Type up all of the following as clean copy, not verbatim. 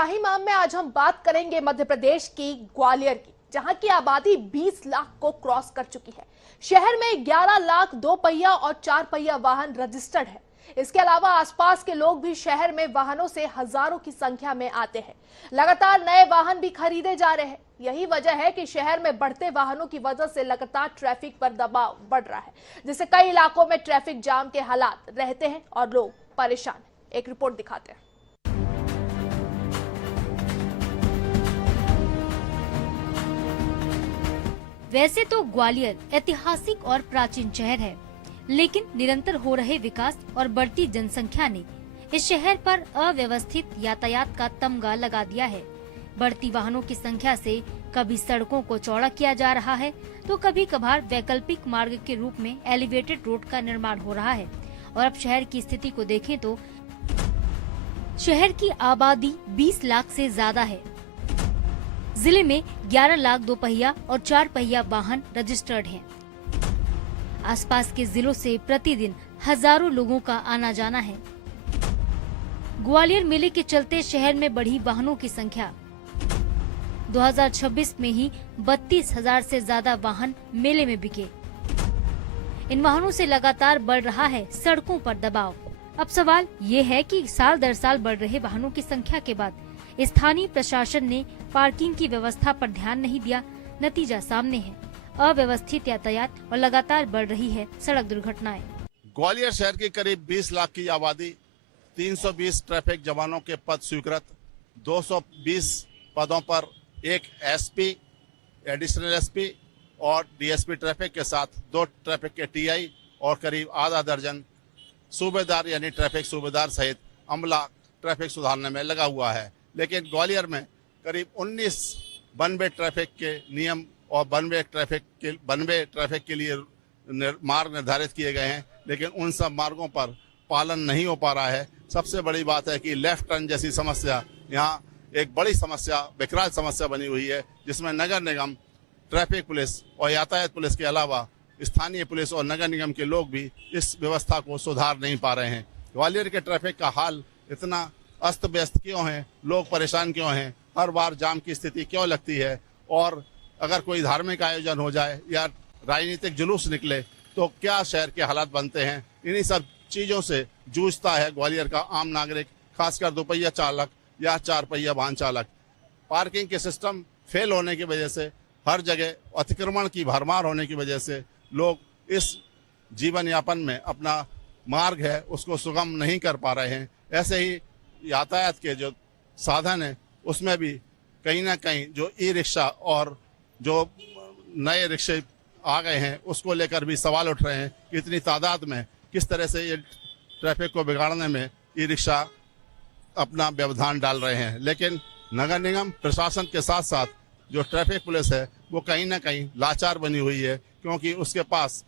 शाही माम में आज हम बात करेंगे मध्य प्रदेश की ग्वालियर की, जहां की आबादी 20 लाख को क्रॉस कर चुकी है। शहर में 11 लाख 2 पहिया और 4 पहिया वाहन रजिस्टर्ड है। इसके अलावा आसपास के लोग भी शहर में वाहनों से हजारों की संख्या में आते हैं। लगातार नए वाहन भी खरीदे जा रहे हैं। यही वजह है कि शहर में बढ़ते वाहनों की वजह से लगातार ट्रैफिक पर दबाव बढ़ रहा है, जिससे कई इलाकों में ट्रैफिक जाम के हालात रहते हैं और लोग परेशान हैं। एक रिपोर्ट दिखाते हैं। वैसे तो ग्वालियर ऐतिहासिक और प्राचीन शहर है, लेकिन निरंतर हो रहे विकास और बढ़ती जनसंख्या ने इस शहर पर अव्यवस्थित यातायात का तमगा लगा दिया है। बढ़ती वाहनों की संख्या से कभी सड़कों को चौड़ा किया जा रहा है, तो कभी कभार वैकल्पिक मार्ग के रूप में एलिवेटेड रोड का निर्माण हो रहा है। और अब शहर की स्थिति को देखें तो शहर की आबादी 20 लाख से ज्यादा है। जिले में 11 लाख 2 पहिया और 4 पहिया वाहन रजिस्टर्ड हैं। आसपास के जिलों से प्रतिदिन हजारों लोगों का आना जाना है। ग्वालियर मेले के चलते शहर में बढ़ी वाहनों की संख्या। 2026 में ही 32,000 से ज्यादा वाहन मेले में बिके। इन वाहनों से लगातार बढ़ रहा है सड़कों पर दबाव। अब सवाल ये है कि साल दर साल बढ़ रहे वाहनों की संख्या के बाद स्थानीय प्रशासन ने पार्किंग की व्यवस्था पर ध्यान नहीं दिया। नतीजा सामने है, अव्यवस्थित यातायात और लगातार बढ़ रही है सड़क दुर्घटनाएं। ग्वालियर शहर की करीब 20 लाख की आबादी, 320 ट्रैफिक जवानों के पद स्वीकृत, 220 पदों पर एक एसपी, एडिशनल एसपी और डीएसपी ट्रैफिक के साथ 2 ट्रैफिक के टीआई और करीब आधा दर्जन सूबेदार यानी ट्रैफिक सूबेदार सहित अमला ट्रैफिक सुधारने में लगा हुआ है। लेकिन ग्वालियर में करीब 19 बनवे ट्रैफिक के नियम और बनवे ट्रैफिक के लिए मार्ग निर्धारित किए गए हैं, लेकिन उन सब मार्गों पर पालन नहीं हो पा रहा है। सबसे बड़ी बात है कि लेफ्ट टर्न जैसी समस्या यहाँ एक बड़ी समस्या, विकराल समस्या बनी हुई है, जिसमें नगर निगम, ट्रैफिक पुलिस और यातायात पुलिस के अलावा स्थानीय पुलिस और नगर निगम के लोग भी इस व्यवस्था को सुधार नहीं पा रहे हैं। ग्वालियर के ट्रैफिक का हाल इतना अस्त व्यस्त क्यों है, लोग परेशान क्यों हैं, हर बार जाम की स्थिति क्यों लगती है, और अगर कोई धार्मिक आयोजन हो जाए या राजनीतिक जुलूस निकले तो क्या शहर के हालात बनते हैं। इन्हीं सब चीज़ों से जूझता है ग्वालियर का आम नागरिक, खासकर 2 पहिया चालक या 4 पहिया वाहन चालक। पार्किंग के सिस्टम फेल होने की वजह से, हर जगह अतिक्रमण की भरमार होने की वजह से लोग इस जीवन यापन में अपना मार्ग है उसको सुगम नहीं कर पा रहे हैं। ऐसे ही यातायात के जो साधन है उसमें भी कहीं ना कहीं जो ई रिक्शा और जो नए रिक्शे आ गए हैं उसको लेकर भी सवाल उठ रहे हैं कि इतनी तादाद में किस तरह से ये ट्रैफिक को बिगाड़ने में ई रिक्शा अपना व्यवधान डाल रहे हैं। लेकिन नगर निगम प्रशासन के साथ साथ जो ट्रैफिक पुलिस है वो कहीं ना कहीं लाचार बनी हुई है, क्योंकि उसके पास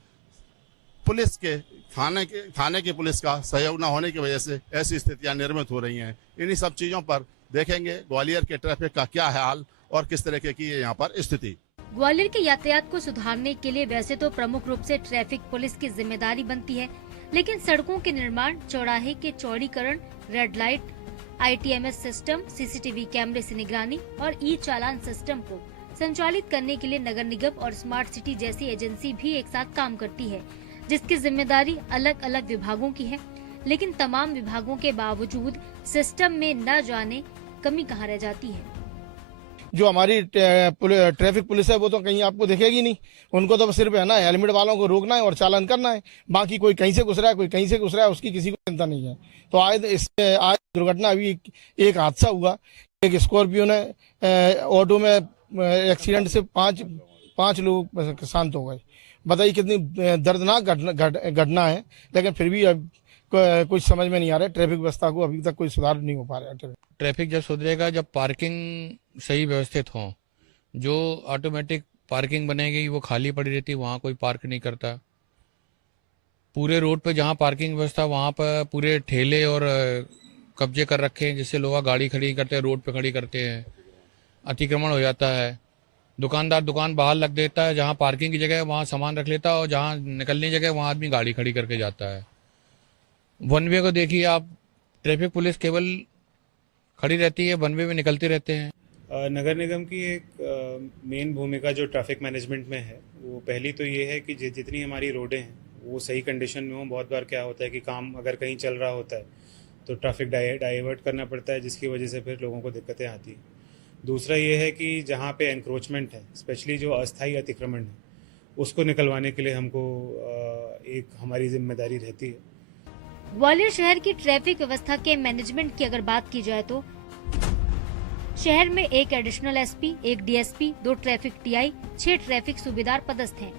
पुलिस के थाने की पुलिस का सहयोग न होने की वजह से ऐसी स्थितियां निर्मित हो रही हैं। इन्हीं सब चीजों पर देखेंगे ग्वालियर के ट्रैफिक का क्या है हाल और किस तरह की है यहाँ पर स्थिति। ग्वालियर के यातायात को सुधारने के लिए वैसे तो प्रमुख रूप से ट्रैफिक पुलिस की जिम्मेदारी बनती है, लेकिन सड़कों के निर्माण, चौराहे के चौड़ीकरण, red light, ITMS system, CCTV कैमरे से निगरानी और ई चालान सिस्टम को संचालित करने के लिए नगर निगम और स्मार्ट सिटी जैसी एजेंसी भी एक साथ काम करती है, जिसकी जिम्मेदारी अलग अलग विभागों की है। लेकिन तमाम विभागों के बावजूद सिस्टम में न जाने कमी कहाँ रह जाती है। जो हमारी ट्रैफिक पुलिस है वो तो कहीं आपको दिखेगी नहीं। उनको तो सिर्फ है ना हेलमेट वालों को रोकना है और चालान करना है, बाकी कोई कहीं से घुस रहा है, कोई कहीं से घुस रहा है, उसकी किसी को चिंता नहीं है। तो आज दुर्घटना अभी एक हादसा हुआ, एक स्कॉर्पियो ने ऑटो में एक्सीडेंट से पांच लोग शांत हो गए। बताइए कितनी दर्दनाक घटना है, लेकिन फिर भी अब कुछ समझ में नहीं आ रहा है। ट्रैफिक व्यवस्था को अभी तक कोई सुधार नहीं हो पा रहा है। ट्रैफिक जब सुधरेगा जब पार्किंग सही व्यवस्थित हो, जो ऑटोमेटिक पार्किंग बनेगी वो खाली पड़ी रहती, वहाँ कोई पार्क नहीं करता। पूरे रोड पे जहाँ पार्किंग व्यवस्था वहाँ पर पूरे ठेले और कब्जे कर रखे हैं, जिससे लोग गाड़ी खड़ी करते हैं, रोड पे खड़ी करते हैं, अतिक्रमण हो जाता है। दुकानदार दुकान बाहर लग देता है, जहाँ पार्किंग की जगह है वहाँ सामान रख लेता है और जहाँ निकलने की जगह वहाँ आदमी गाड़ी खड़ी करके जाता है। वन वे को देखिए आप, ट्रैफिक पुलिस केवल खड़ी रहती है, वन वे में निकलते रहते हैं। नगर निगम की एक मेन भूमिका जो ट्रैफिक मैनेजमेंट में है, वो पहली तो ये है कि जितनी हमारी रोडें हैं वो सही कंडीशन में हो। बहुत बार क्या होता है कि काम अगर कहीं चल रहा होता है तो ट्रैफिक डाइवर्ट करना पड़ता है, जिसकी वजह से फिर लोगों को दिक्कतें आती हैं। दूसरा ये है कि जहाँ पे एनक्रोचमेंट है, स्पेशली जो अस्थायी अतिक्रमण है, उसको निकलवाने के लिए हमको एक हमारी जिम्मेदारी रहती है। ग्वालियर शहर की ट्रैफिक व्यवस्था के मैनेजमेंट की अगर बात की जाए तो शहर में एक एडिशनल एसपी, एक डीएसपी, 2 ट्रैफिक टीआई, 6 ट्रैफिक सूबेदार पदस्थ हैं।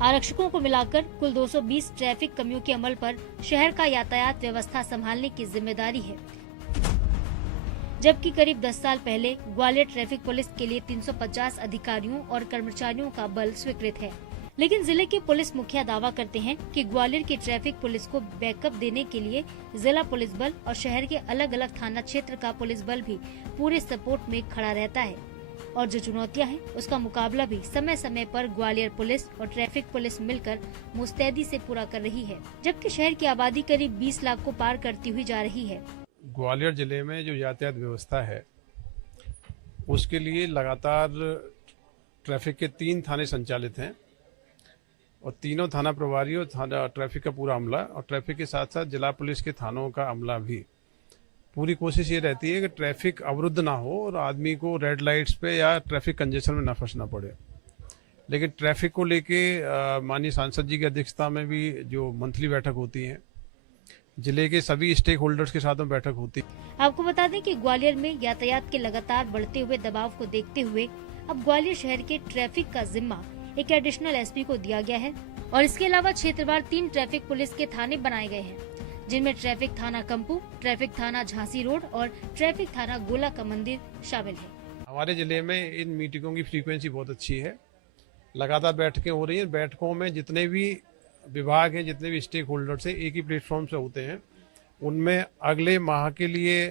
आरक्षकों को मिलाकर कुल 220 ट्रैफिक कर्मियों के अमल पर शहर का यातायात व्यवस्था संभालने की जिम्मेदारी है, जबकि करीब 10 साल पहले ग्वालियर ट्रैफिक पुलिस के लिए 350 अधिकारियों और कर्मचारियों का बल स्वीकृत है। लेकिन जिले के पुलिस मुखिया दावा करते हैं कि ग्वालियर की ट्रैफिक पुलिस को बैकअप देने के लिए जिला पुलिस बल और शहर के अलग अलग थाना क्षेत्र का पुलिस बल भी पूरे सपोर्ट में खड़ा रहता है और जो चुनौतियां हैं उसका मुकाबला भी समय समय पर ग्वालियर पुलिस और ट्रैफिक पुलिस मिलकर मुस्तैदी से पूरा कर रही है, जबकि शहर की आबादी करीब 20 लाख को पार करती हुई जा रही है। ग्वालियर जिले में जो यातायात व्यवस्था है उसके लिए लगातार ट्रैफिक के 3 थाने संचालित हैं और तीनों थाना प्रभारी और थाना ट्रैफिक का पूरा अमला और ट्रैफिक के साथ साथ जिला पुलिस के थानों का अमला भी। पूरी कोशिश ये रहती है कि ट्रैफिक अवरुद्ध ना हो और आदमी को रेड लाइट्स पे या ट्रैफिक कंजेशन में ना फंसना पड़े। लेकिन ट्रैफिक को लेके माननीय सांसद जी की अध्यक्षता में भी जो मंथली बैठक होती है, जिले के सभी स्टेक होल्डर्स के साथ में बैठक होती है। आपको बता दें कि ग्वालियर में यातायात के लगातार बढ़ते हुए दबाव को देखते हुए अब ग्वालियर शहर के ट्रैफिक का जिम्मा एक एडिशनल एसपी को दिया गया है और इसके अलावा क्षेत्रवार 3 ट्रैफिक पुलिस के थाने बनाए गए हैं, जिनमें ट्रैफिक थाना कंपू, ट्रैफिक थाना झांसी रोड और ट्रैफिक थाना गोला का मंदिर शामिल है। हमारे जिले में इन मीटिंगों की फ्रीक्वेंसी बहुत अच्छी है, लगातार बैठकें हो रही हैं। बैठकों में जितने भी विभाग हैं, जितने भी स्टेक होल्डर्स हैं, एक ही प्लेटफॉर्म से होते हैं। उनमें अगले माह के लिए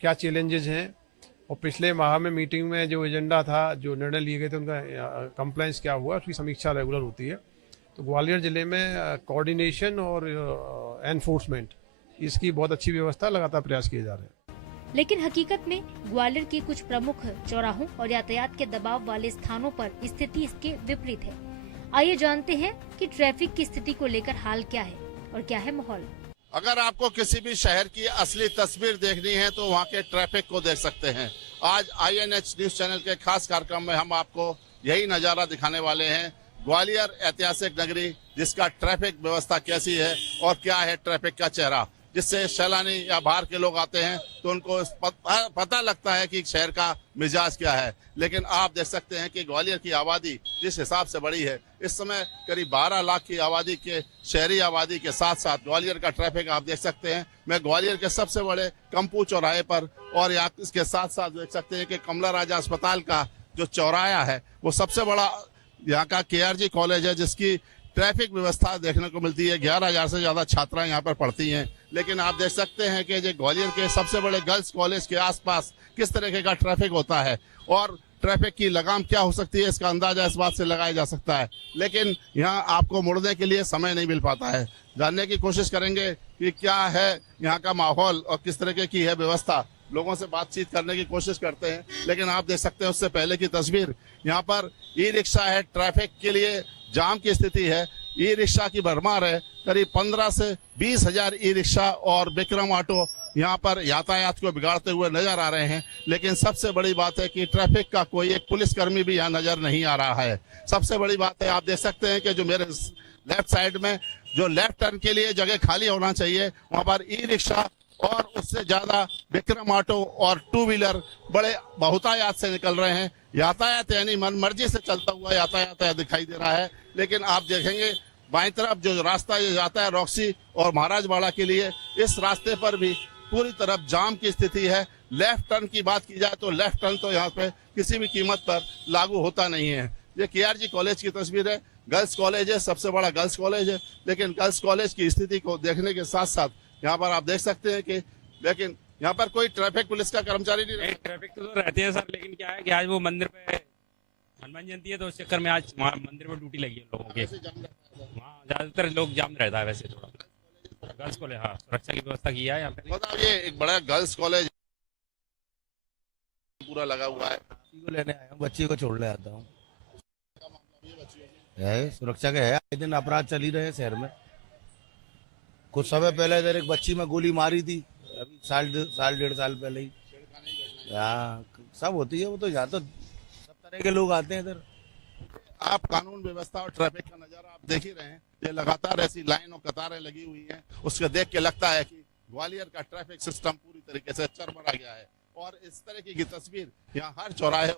क्या चैलेंजेस हैं और पिछले माह में मीटिंग में जो एजेंडा था, जो निर्णय लिए गए थे, उनका कंप्लायंस क्या हुआ, उसकी समीक्षा रेगुलर होती है। तो ग्वालियर जिले में कोऑर्डिनेशन और एनफोर्समेंट, इसकी बहुत अच्छी व्यवस्था, लगातार प्रयास किए जा रहे हैं। लेकिन हकीकत में ग्वालियर की कुछ प्रमुख चौराहों और यातायात के दबाव वाले स्थानों पर स्थिति इसके विपरीत है। आइए जानते हैं कि ट्रैफिक की स्थिति को लेकर हाल क्या है और क्या है माहौल। अगर आपको किसी भी शहर की असली तस्वीर देखनी है तो वहाँ के ट्रैफिक को देख सकते हैं। आज INH न्यूज चैनल के खास कार्यक्रम में हम आपको यही नजारा दिखाने वाले हैं, ग्वालियर ऐतिहासिक नगरी, जिसका ट्रैफिक व्यवस्था कैसी है और क्या है ट्रैफिक का चेहरा, जिससे सैलानी या बाहर के लोग आते हैं तो उनको पता लगता है कि शहर का मिजाज क्या है। लेकिन आप देख सकते हैं कि ग्वालियर की आबादी जिस हिसाब से बढ़ी है, इस समय करीब 12 लाख की आबादी के शहरी आबादी के साथ साथ ग्वालियर का ट्रैफिक आप देख सकते हैं। मैं ग्वालियर के सबसे बड़े कंपू चौराहे पर और यहाँ इसके साथ साथ देख सकते हैं कि कमला राजा अस्पताल का जो चौराहा है वो सबसे बड़ा यहाँ का KRG कॉलेज है, जिसकी ट्रैफिक व्यवस्था देखने को मिलती है। 11,000 से ज्यादा छात्राएं यहाँ पर पढ़ती हैं। लेकिन आप देख सकते हैं कि जो ग्वालियर के सबसे बड़े गर्ल्स कॉलेज के आसपास किस तरीके का ट्रैफिक होता है और ट्रैफिक की लगाम क्या हो सकती है, इसका अंदाजा इस बात से लगाया जा सकता है। लेकिन यहाँ आपको मुड़ने के लिए समय नहीं मिल पाता है। जानने की कोशिश करेंगे कि क्या है यहाँ का माहौल और किस तरीके की है व्यवस्था, लोगों से बातचीत करने की कोशिश करते हैं। लेकिन आप देख सकते हैं उससे पहले की तस्वीर, यहाँ पर ई-रिक्शा है, ट्रैफिक के लिए जाम की स्थिति है, ई-रिक्शा की भरमार है। करीब 15 से 20 हजार ई-रिक्शा और विक्रम ऑटो यहाँ पर यातायात को बिगाड़ते हुए नजर आ रहे हैं। लेकिन सबसे बड़ी बात है कि ट्रैफिक का कोई एक पुलिसकर्मी भी यहाँ नजर नहीं आ रहा है। सबसे बड़ी बात है, आप देख सकते हैं कि जो मेरे लेफ्ट साइड में जो लेफ्ट टर्न के लिए जगह खाली होना चाहिए, वहाँ पर ई-रिक्शा और उससे ज्यादा विक्रम ऑटो और 2 व्हीलर बड़े बहुतायात से निकल रहे हैं। यातायात यानी मन मर्जी से चलता हुआ यातायात दिखाई दे रहा है। लेकिन आप देखेंगे बाईं तरफ जो रास्ता जाता है रॉक्सी और महाराजवाड़ा के लिए, इस रास्ते पर भी पूरी तरफ जाम की स्थिति है। लेफ्ट टर्न की बात की जाए तो लेफ्ट टर्न तो यहाँ पे किसी भी कीमत पर लागू होता नहीं है। ये KRG कॉलेज की तस्वीर है। गर्ल्स कॉलेज है, सबसे बड़ा गर्ल्स कॉलेज है। लेकिन गर्ल्स कॉलेज की स्थिति को देखने के साथ साथ यहाँ पर आप देख सकते हैं कि लेकिन यहाँ पर कोई ट्रैफिक पुलिस का कर्मचारी नहीं रहता। ट्रैफिक तो रहते हैं सर, लेकिन क्या है कि आज वो मंदिर पे हनुमान जयंती है तो उस चक्कर में आज मंदिर में ड्यूटी लगी है लोगों की। वहाँ ज्यादातर लोग जाम रहता है। वैसे थोड़ा गर्ल्स कॉलेज, हाँ, सुरक्षा की व्यवस्था किया है यहाँ पे। बताओ, ये एक बड़ा गर्ल्स कॉलेज पूरा लगा हुआ है। बच्ची को लेने आया हूँ, बच्ची को छोड़ने आता हूँ। है सुरक्षा का है, आए दिन अपराध चल ही रहे हैं शहर में। कुछ समय पहले इधर एक बच्ची में गोली मारी थी, अभी साल 1.5 साल पहले ही। हाँ, सब होती है वो तो, यहाँ तो सब तरह के लोग आते हैं इधर। आप कानून व्यवस्था और ट्रैफिक का नजारा आप देख ही रहे हैं। ये लगातार ऐसी लाइन और कतारें लगी हुई हैं, उसको देख के लगता है कि ग्वालियर का ट्रैफिक सिस्टम पूरी तरीके से चरमरा गया है। और इस तरह की तस्वीर यहाँ हर चौराहे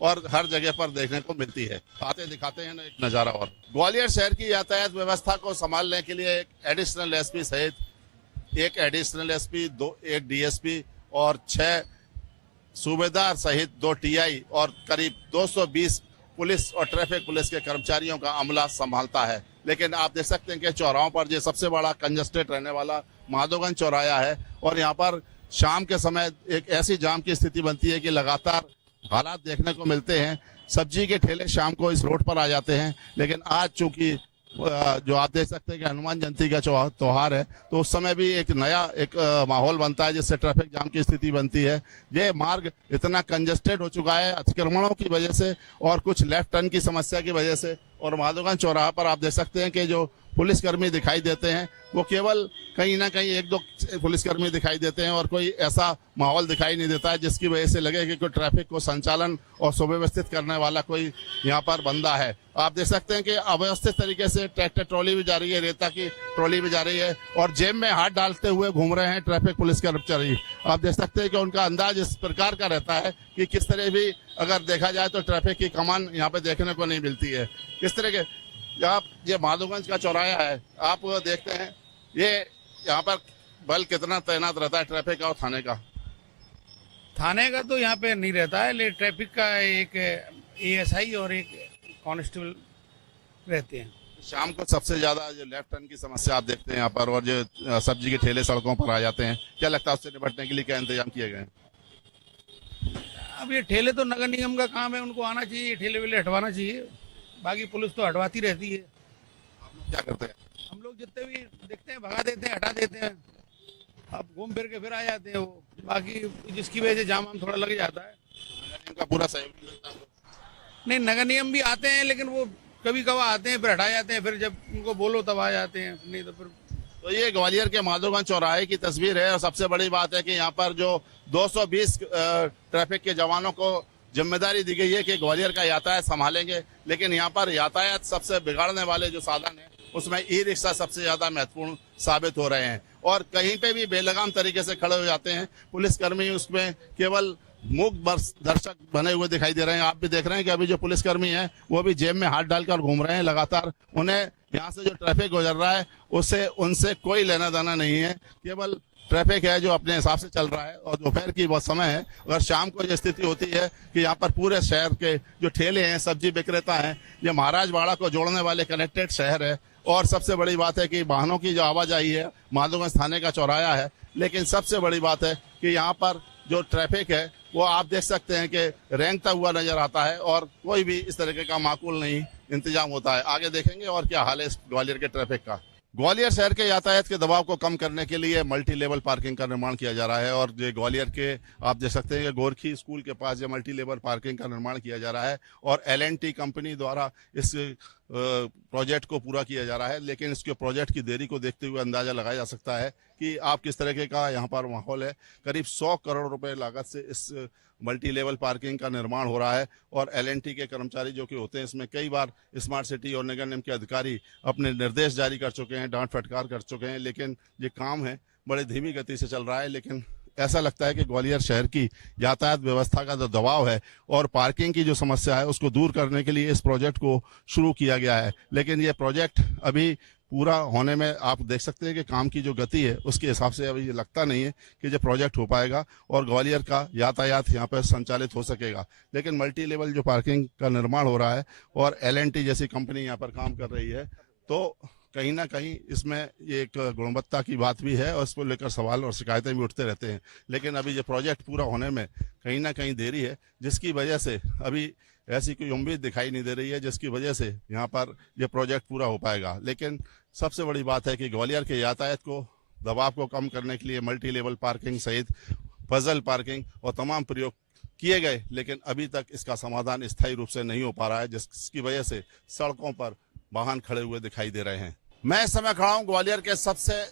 और हर जगह पर देखने को मिलती है। आते दिखाते हैं ना एक नजारा। और ग्वालियर शहर की यातायात व्यवस्था को संभालने के लिए एक एडिशनल एसपी सहित एक एडिशनल एसपी, एक डीएसपी और 6 सूबेदार सहित 2 टीआई और करीब 220 पुलिस और ट्रैफिक पुलिस के कर्मचारियों का अमला संभालता है। लेकिन आप देख सकते हैं कि चौराहों पर जो सबसे बड़ा कंजस्टेड रहने वाला माधोगंज चौराहा है, और यहाँ पर शाम के समय एक ऐसी जाम की स्थिति बनती है कि लगातार हालात देखने को मिलते हैं। सब्जी के ठेले शाम को इस रोड पर आ जाते हैं, लेकिन आज चूंकि जो आप देख सकते हैं कि हनुमान जयंती का त्योहार है, तो उस समय भी एक नया माहौल बनता है जिससे ट्रैफिक जाम की स्थिति बनती है। ये मार्ग इतना कंजस्टेड हो चुका है अतिक्रमणों की वजह से और कुछ लेफ्ट टर्न की समस्या की वजह से। और माधोगंज चौराहा पर आप देख सकते हैं कि जो पुलिसकर्मी दिखाई देते हैं वो केवल कहीं ना कहीं 1-2 पुलिसकर्मी दिखाई देते हैं, और कोई ऐसा माहौल दिखाई नहीं देता है जिसकी वजह से लगे कि कोई ट्रैफिक को संचालन और सुव्यवस्थित करने वाला कोई यहाँ पर बंदा है। आप देख सकते हैं कि अव्यवस्थित तरीके से ट्रैक्टर ट्रॉली भी जा रही है, रेता की ट्रॉली भी जा रही है, और जेब में हाथ डालते हुए घूम रहे हैं ट्रैफिक पुलिस कर्मचारी। आप देख सकते हैं कि उनका अंदाज इस प्रकार का रहता है कि किस तरह भी अगर देखा जाए तो ट्रैफिक की कमान यहाँ पे देखने को नहीं मिलती है। किस तरह के आप ये माधोगंज का चौराहा है, आप देखते हैं ये यहाँ पर बल कितना तैनात रहता है ट्रैफिक का और थाने का। थाने का तो यहाँ पे नहीं रहता है, लेकिन ट्रैफिक का एक एएसआई और एक कांस्टेबल रहते हैं। शाम को सबसे ज्यादा जो लेफ्ट टर्न की समस्या आप देखते हैं यहाँ पर, और जो सब्जी के ठेले सड़कों पर आ जाते हैं, क्या लगता है उससे निपटने के लिए क्या इंतजाम किए गए हैं? अब ये ठेले तो नगर निगम का काम है, उनको आना चाहिए, ठेले वेले हटवाना चाहिए, बाकी पुलिस तो हटवाती रहती है। आप लोग क्या करते हैं? हम लोग जितने भी देखते हैं भगा देते हैं, हटा देते हैं, अब घूम फिर के फिर आ जाते हैं वो। बाकी जिसकी वजह से जाम वाम थोड़ा लग जाता है। इनका पूरा सहयोग मिलता है? नहीं, नगर निगम भी आते हैं, लेकिन वो कभी कभार आते हैं फिर हटा जाते हैं, फिर जब उनको बोलो तब आ जाते हैं, नहीं तो फिर। तो ये ग्वालियर के माधोगंज चौराहे की तस्वीर है, और सबसे बड़ी बात है कि यहाँ पर जो 220 ट्रैफिक के जवानों को जिम्मेदारी दी गई है कि ग्वालियर का यातायात संभालेंगे। लेकिन यहाँ पर यातायात सबसे बिगाड़ने वाले जो साधन है उसमें ई रिक्शा सबसे ज्यादा महत्वपूर्ण साबित हो रहे हैं, और कहीं पे भी बेलगाम तरीके से खड़े हो जाते हैं। पुलिसकर्मी उसमें केवल मूक दर्शक बने हुए दिखाई दे रहे हैं। आप भी देख रहे हैं कि अभी जो पुलिसकर्मी हैं वो भी जेब में हाथ डालकर घूम रहे हैं लगातार। उन्हें यहाँ से जो ट्रैफिक गुजर रहा है उससे उनसे कोई लेना देना नहीं है, केवल ट्रैफिक है जो अपने हिसाब से चल रहा है। और दोपहर की बहुत समय है, अगर शाम को ये स्थिति होती है कि यहाँ पर पूरे शहर के जो ठेले हैं, सब्जी विक्रेता हैं, ये महाराजवाड़ा को जोड़ने वाले कनेक्टेड शहर है। और सबसे बड़ी बात है कि वाहनों की जो आवाजाही है, माधोगंज थाने का चौराहा है, लेकिन सबसे बड़ी बात है कि यहाँ पर जो ट्रैफिक है वो आप देख सकते हैं कि रेंगता हुआ नजर आता है, और कोई भी इस तरीके का माकूल नहीं इंतजाम होता है। आगे देखेंगे और क्या हाल है इस ग्वालियर के ट्रैफिक का। ग्वालियर शहर के यातायात के दबाव को कम करने के लिए मल्टी लेवल पार्किंग का निर्माण किया जा रहा है, और ये ग्वालियर के आप देख सकते हैं कि गोरखी स्कूल के पास ये मल्टी लेवल पार्किंग का निर्माण किया जा रहा है, और L&T कंपनी द्वारा इस प्रोजेक्ट को पूरा किया जा रहा है। लेकिन इसके प्रोजेक्ट की देरी को देखते हुए अंदाजा लगाया जा सकता है कि आप किस तरीके का यहाँ पर माहौल है। करीब 100 करोड़ रुपए लागत से इस मल्टी लेवल पार्किंग का निर्माण हो रहा है, और L&T के कर्मचारी जो कि होते हैं इसमें कई बार स्मार्ट सिटी और नगर निगम के अधिकारी अपने निर्देश जारी कर चुके हैं, डांट फटकार कर चुके हैं, लेकिन ये काम है बड़े धीमी गति से चल रहा है। लेकिन ऐसा लगता है कि ग्वालियर शहर की यातायात व्यवस्था का जो दबाव है और पार्किंग की जो समस्या है उसको दूर करने के लिए इस प्रोजेक्ट को शुरू किया गया है। लेकिन ये प्रोजेक्ट अभी पूरा होने में आप देख सकते हैं कि काम की जो गति है उसके हिसाब से अभी ये लगता नहीं है कि जो प्रोजेक्ट हो पाएगा और ग्वालियर का यातायात यहाँ पर संचालित हो सकेगा। लेकिन मल्टी लेवल जो पार्किंग का निर्माण हो रहा है और L&T जैसी कंपनी यहाँ पर काम कर रही है, तो कहीं ना कहीं इसमें एक गुणवत्ता की बात भी है और इसको लेकर सवाल और शिकायतें भी उठते रहते हैं। लेकिन अभी ये प्रोजेक्ट पूरा होने में कहीं ना कहीं देरी है, जिसकी वजह से अभी ऐसी कोई उम्मीद दिखाई नहीं दे रही है जिसकी वजह से यहाँ पर ये प्रोजेक्ट पूरा हो पाएगा। लेकिन सबसे बड़ी बात है कि ग्वालियर के यातायात को दबाव को कम करने के लिए मल्टी लेवल पार्किंग सहित पजल पार्किंग और तमाम प्रयोग किए गए, लेकिन अभी तक इसका समाधान स्थायी रूप से नहीं हो पा रहा है, जिसकी वजह से सड़कों पर वाहन खड़े हुए दिखाई दे रहे हैं। मैं इस समय खड़ा हूँ ग्वालियर के सबसे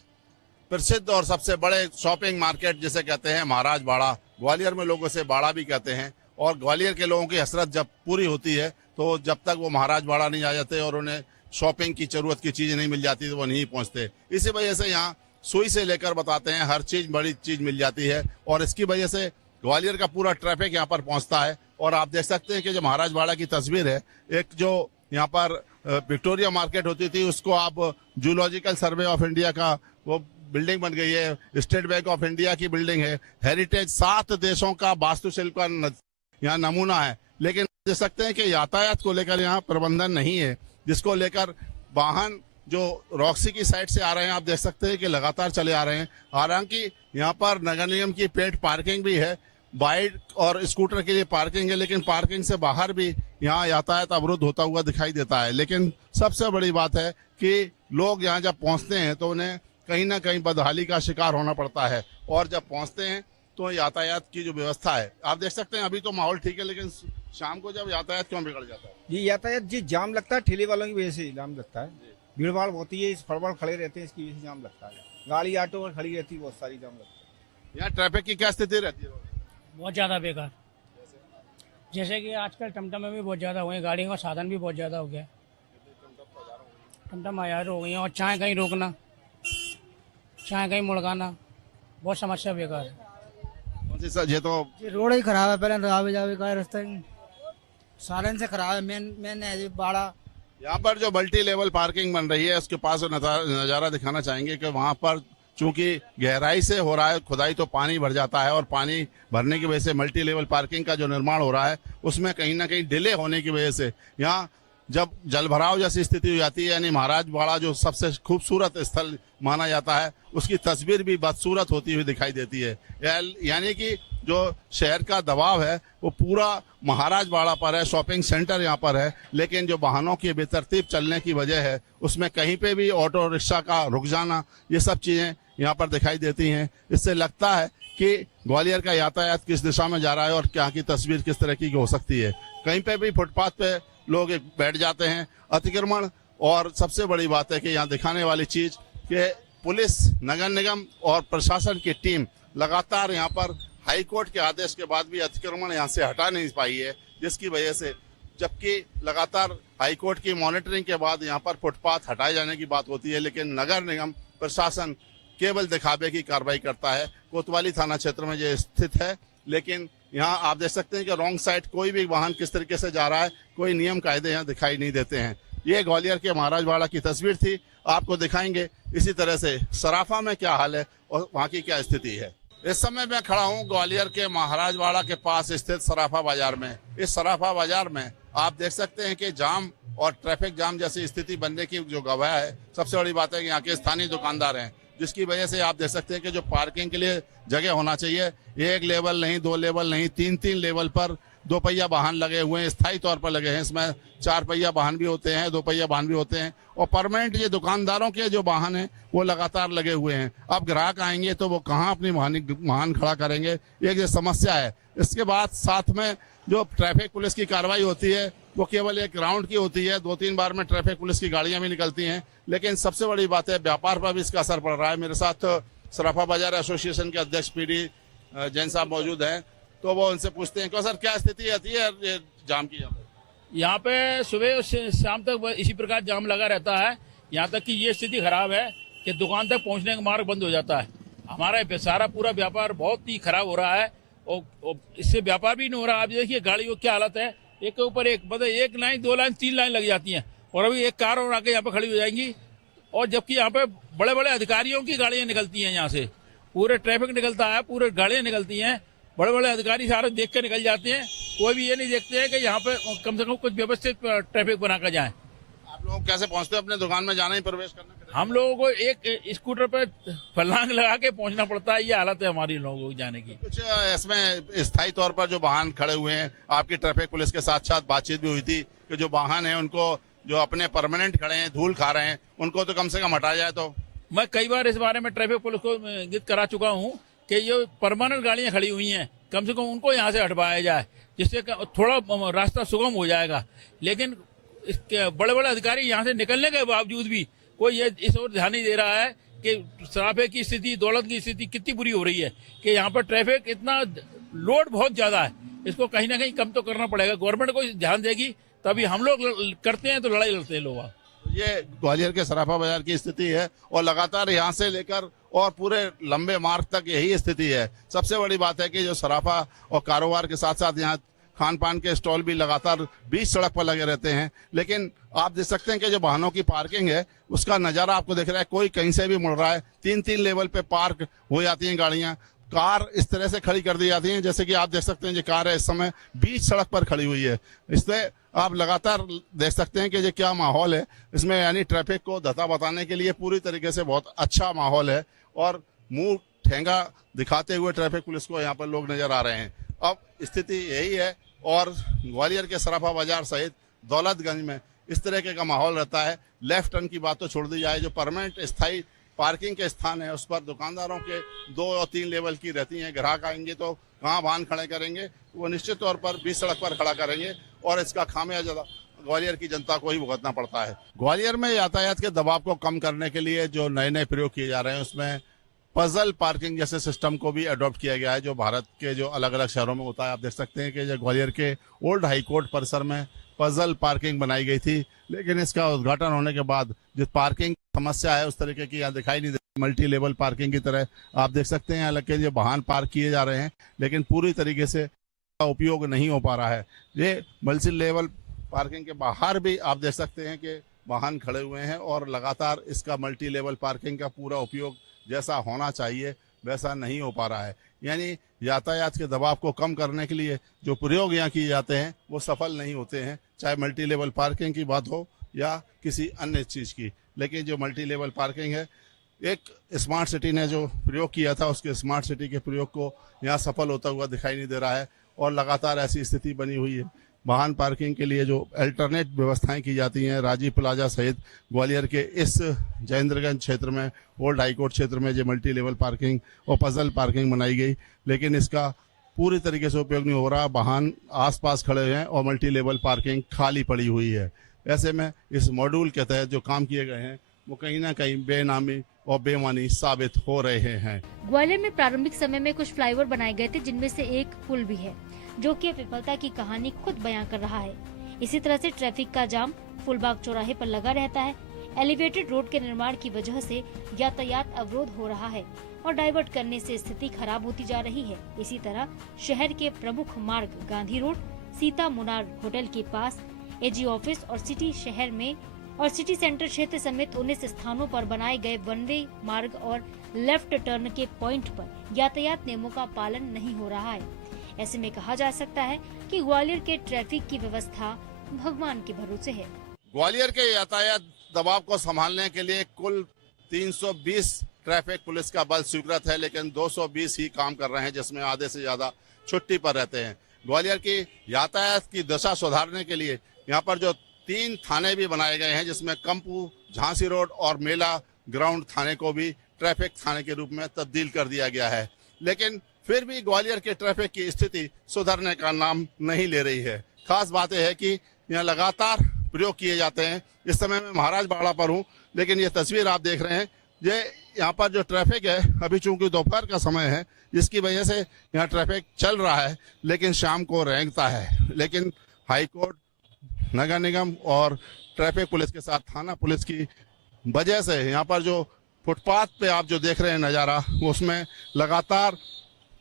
प्रसिद्ध और सबसे बड़े शॉपिंग मार्केट जिसे कहते हैं महाराज बाड़ा। ग्वालियर में लोग उसे बाड़ा भी कहते हैं और ग्वालियर के लोगों की हसरत जब पूरी होती है तो जब तक वो महाराज बाड़ा नहीं आ जाते और उन्हें शॉपिंग की जरूरत की चीज नहीं मिल जाती तो वो नहीं पहुंचते। इसी वजह से यहाँ सुई से लेकर बताते हैं हर चीज बड़ी चीज मिल जाती है और इसकी वजह से ग्वालियर का पूरा ट्रैफिक यहाँ पर पहुंचता है। और आप देख सकते हैं कि जो महाराज बाड़ा की तस्वीर है, एक जो यहाँ पर विक्टोरिया मार्केट होती थी उसको आप जूलॉजिकल सर्वे ऑफ इंडिया का वो बिल्डिंग बन गई है, स्टेट बैंक ऑफ इंडिया की बिल्डिंग है, हेरिटेज 7 देशों का वास्तुशिल्प का यहाँ नमूना है। लेकिन देख सकते हैं कि यातायात को लेकर यहाँ प्रबंधन नहीं है, जिसको लेकर वाहन जो रॉक्सी की साइड से आ रहे हैं आप देख सकते हैं कि लगातार चले आ रहे हैं। हालांकि यहाँ पर नगर निगम की पेड पार्किंग भी है, बाइक और स्कूटर के लिए पार्किंग है, लेकिन पार्किंग से बाहर भी यहाँ यातायात अवरुद्ध होता हुआ दिखाई देता है। लेकिन सबसे बड़ी बात है कि लोग यहाँ जब पहुँचते हैं तो उन्हें कहीं ना कहीं बदहाली का शिकार होना पड़ता है और जब पहुँचते हैं तो यातायात की जो व्यवस्था है आप देख सकते हैं। अभी तो माहौल ठीक है, लेकिन शाम को जब यातायात क्यों बिगड़ जाता है? जी यातायात जी जाम लगता है, ठेले वालों की वजह से जाम लगता है, भीड़ भाड़ होती है, इस फड़बड़ खड़े रहते हैं, इसकी वजह से जाम लगता है। गाड़ी ऑटो खड़ी रहती है, बहुत सारी जाम लगता है। यहाँ ट्रैफिक की क्या स्थिति रहती है? बहुत ज़्यादा बेकार। जैसे कि आजकल टमटम में भी बहुत ज़्यादा हुए, गाड़ियों का साधन भी बहुत ज़्यादा हो गया, टमटम हजार हो गई हैं और चाहे कहीं रोकना चाहे कहीं मुड़काना, बहुत समस्या बेकार है। ये तो रोड ही खराब है, पहले आवे जावे का रास्ता सालन से खराब है। मेन है बाड़ा। यहाँ पर जो मल्टी लेवल पार्किंग बन रही है उसके पास नज़ारा दिखाना चाहेंगे कि वहाँ पर चूंकि गहराई से हो रहा है खुदाई तो पानी भर जाता है और पानी भरने की वजह से मल्टी लेवल पार्किंग का जो निर्माण हो रहा है उसमें कहीं ना कहीं डिले होने की वजह से यहाँ जब जलभराव जैसी स्थिति हो जाती है, यानी महाराज बाड़ा जो सबसे खूबसूरत स्थल माना जाता है उसकी तस्वीर भी बदसूरत होती हुई दिखाई देती है। यानी कि जो शहर का दबाव है वो पूरा महाराज बाड़ा पर है, शॉपिंग सेंटर यहाँ पर है, लेकिन जो वाहनों की बेतरतीब चलने की वजह है उसमें कहीं पे भी ऑटो रिक्शा का रुक जाना, ये सब चीजें यहाँ पर दिखाई देती हैं। इससे लगता है कि ग्वालियर का यातायात किस दिशा में जा रहा है और यहाँ की तस्वीर किस तरह की हो सकती है। कहीं पे भी फुटपाथ पे लोग बैठ जाते हैं, अतिक्रमण। और सबसे बड़ी बात है कि यहाँ दिखाने वाली चीज कि पुलिस, नगर निगम और प्रशासन की टीम लगातार यहाँ पर हाई कोर्ट के आदेश के बाद भी अतिक्रमण यहाँ से हटा नहीं पाई है, जिसकी वजह से जबकि लगातार हाई कोर्ट की मॉनिटरिंग के बाद यहाँ पर फुटपाथ हटाए जाने की बात होती है, लेकिन नगर निगम प्रशासन केवल दिखावे की कार्रवाई करता है। कोतवाली थाना क्षेत्र में ये स्थित है, लेकिन यहाँ आप देख सकते हैं कि रॉन्ग साइड कोई भी वाहन किस तरीके से जा रहा है, कोई नियम कायदे यहाँ दिखाई नहीं देते हैं। ये ग्वालियर के महाराज बाड़ा की तस्वीर थी, आपको दिखाएंगे इसी तरह से सराफा में क्या हाल है और वहाँ की क्या स्थिति है। इस समय मैं खड़ा हूँ ग्वालियर के महाराज बाड़ा के पास स्थित सराफा बाजार में। इस सराफा बाजार में आप देख सकते हैं कि जाम और ट्रैफिक जाम जैसी स्थिति बनने की जो गवाह है। सबसे बड़ी बात है कि यहाँ के स्थानीय दुकानदार हैं, जिसकी वजह से आप देख सकते हैं कि जो पार्किंग के लिए जगह होना चाहिए, एक लेवल नहीं, 2 लेवल नहीं, 3 लेवल पर 2 पहिया वाहन लगे हुए हैं, स्थायी तौर पर लगे हैं। इसमें 4 पहिया वाहन भी होते हैं, 2 पहिया वाहन भी होते हैं और परमानेंट ये दुकानदारों के जो वाहन हैं वो लगातार लगे हुए हैं। अब ग्राहक आएंगे तो वो कहाँ अपनी वाहन खड़ा करेंगे, एक ये समस्या है। इसके बाद साथ में जो ट्रैफिक पुलिस की कार्रवाई होती है वो केवल एक राउंड की होती है, 2-3 बार में ट्रैफिक पुलिस की गाड़ियां भी निकलती हैं, लेकिन सबसे बड़ी बात है व्यापार पर भी इसका असर पड़ रहा है। मेरे साथ सराफा बाजार एसोसिएशन के अध्यक्ष पीडी जैन साहब मौजूद हैं, तो वो उनसे पूछते हैं कि सर क्या स्थिति आती है ये जाम की? यहाँ पे सुबह से शाम तक इसी प्रकार जाम लगा रहता है। यहाँ तक कि ये स्थिति खराब है कि दुकान तक पहुँचने का मार्ग बंद हो जाता है। हमारा सारा पूरा व्यापार बहुत ही खराब हो रहा है और इससे व्यापार भी नहीं हो रहा। आप देखिए गाड़ी की क्या हालत है, एक के ऊपर एक, मतलब 1 लाइन 2 लाइन 3 लाइन लग जाती हैं और अभी एक कार और आके यहाँ पे खड़ी हो जाएंगी। और जबकि यहाँ पे बड़े बड़े अधिकारियों की गाड़ियाँ निकलती हैं, यहाँ से पूरे ट्रैफिक निकलता है, पूरे गाड़ियाँ निकलती हैं, बड़े बड़े अधिकारी सारे देख के निकल जाते हैं। कोई भी ये नहीं देखते हैं कि यहाँ पे कम से कम कुछ व्यवस्थित ट्रैफिक बना कर जाए। आप लोग कैसे पहुंचते हो अपने दुकान में जाना ही प्रवेश करना? हम लोगों को एक स्कूटर पर फलांग लगा के पहुंचना पड़ता है, ये हालत है हमारी लोगों को जाने की। कुछ इसमें स्थायी तौर पर जो वाहन खड़े हुए हैं, आपकी ट्रैफिक पुलिस के साथ साथ बातचीत भी हुई थी कि जो वाहन है उनको जो अपने परमानेंट खड़े हैं, धूल खा रहे हैं, उनको तो कम से कम हटाया जाए। तो मैं कई बार इस बारे में ट्रैफिक पुलिस को इंगित करा चुका हूँ कि ये परमानेंट गाड़ियां खड़ी हुई हैं, कम से कम उनको यहाँ से हटवाया जाए, जिससे थोड़ा रास्ता सुगम हो जाएगा। लेकिन इसके बड़े बड़े अधिकारी यहाँ से निकलने के बावजूद भी कोई ये इस ओर ध्यान नहीं दे रहा है कि सराफे की स्थिति, दौलत की स्थिति कितनी बुरी हो रही है कि यहाँ पर ट्रैफिक इतना लोड बहुत ज्यादा है। इसको कहीं ना कहीं कम तो करना पड़ेगा, गवर्नमेंट को ध्यान देगी तभी। हम लोग करते हैं तो लड़ाई लड़ते हैं लोग। ये ग्वालियर के सराफा बाजार की स्थिति है और लगातार यहाँ से लेकर और पूरे लंबे मार्ग तक यही स्थिति है। सबसे बड़ी बात है कि जो सराफा और कारोबार के साथ साथ यहाँ खान पान के स्टॉल भी लगातार बीच सड़क पर लगे रहते हैं। लेकिन आप देख सकते हैं कि जो वाहनों की पार्किंग है उसका नजारा आपको दिख रहा है, कोई कहीं से भी मुड़ रहा है। 3-3 लेवल पे पार्क हो जाती हैं गाड़ियां, कार इस तरह से खड़ी कर दी जाती हैं जैसे कि आप देख सकते हैं जो कार है इस समय बीच सड़क पर खड़ी हुई है। इससे आप लगातार देख सकते हैं कि ये क्या माहौल है इसमें, यानी ट्रैफिक को धता बताने के लिए पूरी तरीके से बहुत अच्छा माहौल है और मुंह ठेंगा दिखाते हुए ट्रैफिक पुलिस को यहाँ पर लोग नजर आ रहे हैं। अब स्थिति यही है और ग्वालियर के सराफा बाजार सहित दौलतगंज में इस तरह का माहौल रहता है। लेफ्ट टर्न की बात तो छोड़ दी जाए, जो परमानेंट स्थायी पार्किंग के स्थान है उस पर दुकानदारों के 2 और 3 लेवल की रहती हैं। ग्राहक आएंगे तो कहाँ वाहन खड़े करेंगे, वो निश्चित तौर पर बीच सड़क पर खड़ा करेंगे और इसका खामियाजा ग्वालियर की जनता को ही भुगतना पड़ता है। ग्वालियर में यातायात के दबाव को कम करने के लिए जो नए प्रयोग किए जा रहे हैं उसमें पजल पार्किंग जैसे सिस्टम को भी अडॉप्ट किया गया है, जो भारत के जो अलग अलग शहरों में होता है। आप देख सकते हैं कि जो ग्वालियर के ओल्ड हाई कोर्ट परिसर में पजल पार्किंग बनाई गई थी, लेकिन इसका उद्घाटन होने के बाद जो पार्किंग समस्या है उस तरीके की यहाँ दिखाई नहीं देती। मल्टी लेवल पार्किंग की तरह आप देख सकते हैं, हालांकि ये वाहन पार्क किए जा रहे हैं लेकिन पूरी तरीके से उपयोग नहीं हो पा रहा है। ये मल्टी लेवल पार्किंग के बाहर भी आप देख सकते हैं कि वाहन खड़े हुए हैं और लगातार इसका मल्टी लेवल पार्किंग का पूरा उपयोग जैसा होना चाहिए वैसा नहीं हो पा रहा है। यानी यातायात के दबाव को कम करने के लिए जो प्रयोग यहाँ किए जाते हैं वो सफल नहीं होते हैं, चाहे मल्टी लेवल पार्किंग की बात हो या किसी अन्य चीज़ की। लेकिन जो मल्टी लेवल पार्किंग है, एक स्मार्ट सिटी ने जो प्रयोग किया था उसके स्मार्ट सिटी के प्रयोग को यहाँ सफल होता हुआ दिखाई नहीं दे रहा है और लगातार ऐसी स्थिति बनी हुई है। वाहन पार्किंग के लिए जो अल्टरनेट व्यवस्थाएं की जाती हैं, राजीव प्लाजा सहित ग्वालियर के इस जयेंद्रगंज क्षेत्र में, ओल्ड हाईकोर्ट क्षेत्र में जो मल्टी लेवल पार्किंग और पजल पार्किंग बनाई गई, लेकिन इसका पूरी तरीके से उपयोग नहीं हो रहा। वाहन आसपास खड़े हैं और मल्टी लेवल पार्किंग खाली पड़ी हुई है। ऐसे में इस मॉड्यूल के तहत जो काम किए गए हैं वो कहीं ना कहीं बेनामी और बेमानी साबित हो रहे हैं। ग्वालियर में प्रारंभिक समय में कुछ फ्लाईओवर बनाए गए थे, जिनमें से एक पुल भी है जो कि विफलता की कहानी खुद बयां कर रहा है। इसी तरह से ट्रैफिक का जाम फुलबाग चौराहे पर लगा रहता है। एलिवेटेड रोड के निर्माण की वजह से यातायात अवरोध हो रहा है और डाइवर्ट करने से स्थिति खराब होती जा रही है। इसी तरह शहर के प्रमुख मार्ग गांधी रोड, सीता मुनार होटल के पास, एजी ऑफिस और सिटी शहर में और सिटी सेंटर क्षेत्र समेत 19 स्थानों पर बनाए गए वन वे मार्ग और लेफ्ट टर्न के पॉइंट पर यातायात नियमों का पालन नहीं हो रहा है। ऐसे में कहा जा सकता है कि ग्वालियर के ट्रैफिक की व्यवस्था भगवान के भरोसे है। ग्वालियर के यातायात दबाव को संभालने के लिए कुल 320 ट्रैफिक पुलिस का बल स्वीकृत है, लेकिन 220 ही काम कर रहे हैं, जिसमें आधे से ज्यादा छुट्टी पर रहते हैं। ग्वालियर की यातायात की दशा सुधारने के लिए यहाँ पर जो 3 थाने भी बनाए गए हैं, जिसमें कंपू, झांसी रोड और मेला ग्राउंड थाने को भी ट्रैफिक थाने के रूप में तब्दील कर दिया गया है। लेकिन फिर भी ग्वालियर के ट्रैफिक की स्थिति सुधरने का नाम नहीं ले रही है। खास बात यह है कि यहाँ लगातार प्रयोग किए जाते हैं। इस समय मैं महाराज बाड़ा पर हूँ, लेकिन ये तस्वीर आप देख रहे हैं, ये यहाँ पर जो ट्रैफिक है, अभी चूंकि दोपहर का समय है जिसकी वजह से यहाँ ट्रैफिक चल रहा है, लेकिन शाम को रेंगता है। लेकिन हाईकोर्ट, नगर निगम और ट्रैफिक पुलिस के साथ थाना पुलिस की वजह से यहाँ पर जो फुटपाथ पे आप जो देख रहे हैं नज़ारा, उसमें लगातार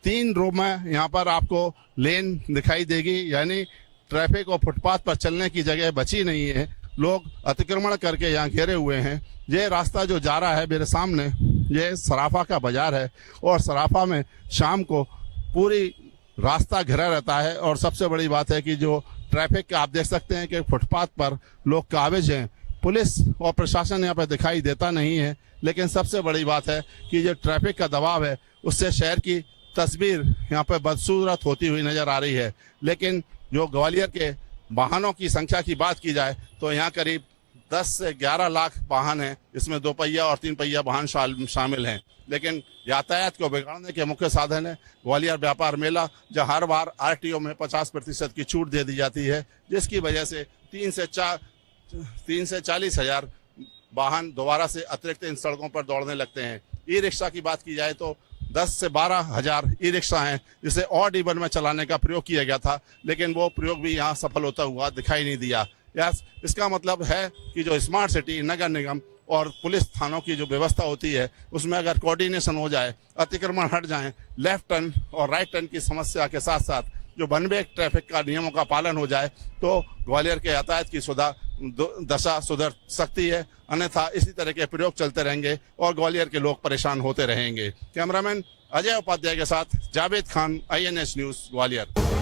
3 रो में यहाँ पर आपको लेन दिखाई देगी। यानी ट्रैफिक और फुटपाथ पर चलने की जगह बची नहीं है। लोग अतिक्रमण करके यहाँ घेरे हुए हैं। ये रास्ता जो जा रहा है मेरे सामने, ये सराफा का बाजार है और सराफा में शाम को पूरी रास्ता घिरा रहता है। और सबसे बड़ी बात है कि जो ट्रैफिक का आप देख सकते हैं कि फुटपाथ पर लोग काबिज हैं, पुलिस और प्रशासन यहाँ पे दिखाई देता नहीं है। लेकिन सबसे बड़ी बात है कि जो ट्रैफिक का दबाव है उससे शहर की तस्वीर यहाँ पे बदसूरत होती हुई नजर आ रही है। लेकिन जो ग्वालियर के वाहनों की संख्या की बात की जाए तो यहाँ करीब 10 से 11 लाख वाहन हैं, इसमें 2 पहिया और 3 पहिया वाहन शामिल हैं। लेकिन यातायात को बिगाड़ने के मुख्य साधन है ग्वालियर व्यापार मेला, जहाँ हर बार RTO में 50% की छूट दे दी जाती है, जिसकी वजह से 3 से 40 हजार वाहन दोबारा से अतिरिक्त इन सड़कों पर दौड़ने लगते हैं। ई रिक्शा की बात की जाए तो 10 से 12 हजार ई रिक्शा हैं, जिसे ऑड इवन में चलाने का प्रयोग किया गया था, लेकिन वो प्रयोग भी यहाँ सफल होता हुआ दिखाई नहीं दिया। इसका मतलब है कि जो स्मार्ट सिटी, नगर निगम और पुलिस थानों की जो व्यवस्था होती है उसमें अगर कोऑर्डिनेशन हो जाए, अतिक्रमण हट जाए, लेफ्ट टर्न और राइट टर्न की समस्या के साथ साथ जो वन वे ट्रैफिक का नियमों का पालन हो जाए तो ग्वालियर के यातायात की दशा सुधर सकती है। अन्यथा इसी तरह के प्रयोग चलते रहेंगे और ग्वालियर के लोग परेशान होते रहेंगे। कैमरामैन अजय उपाध्याय के साथ जावेद खान, INH न्यूज़, ग्वालियर।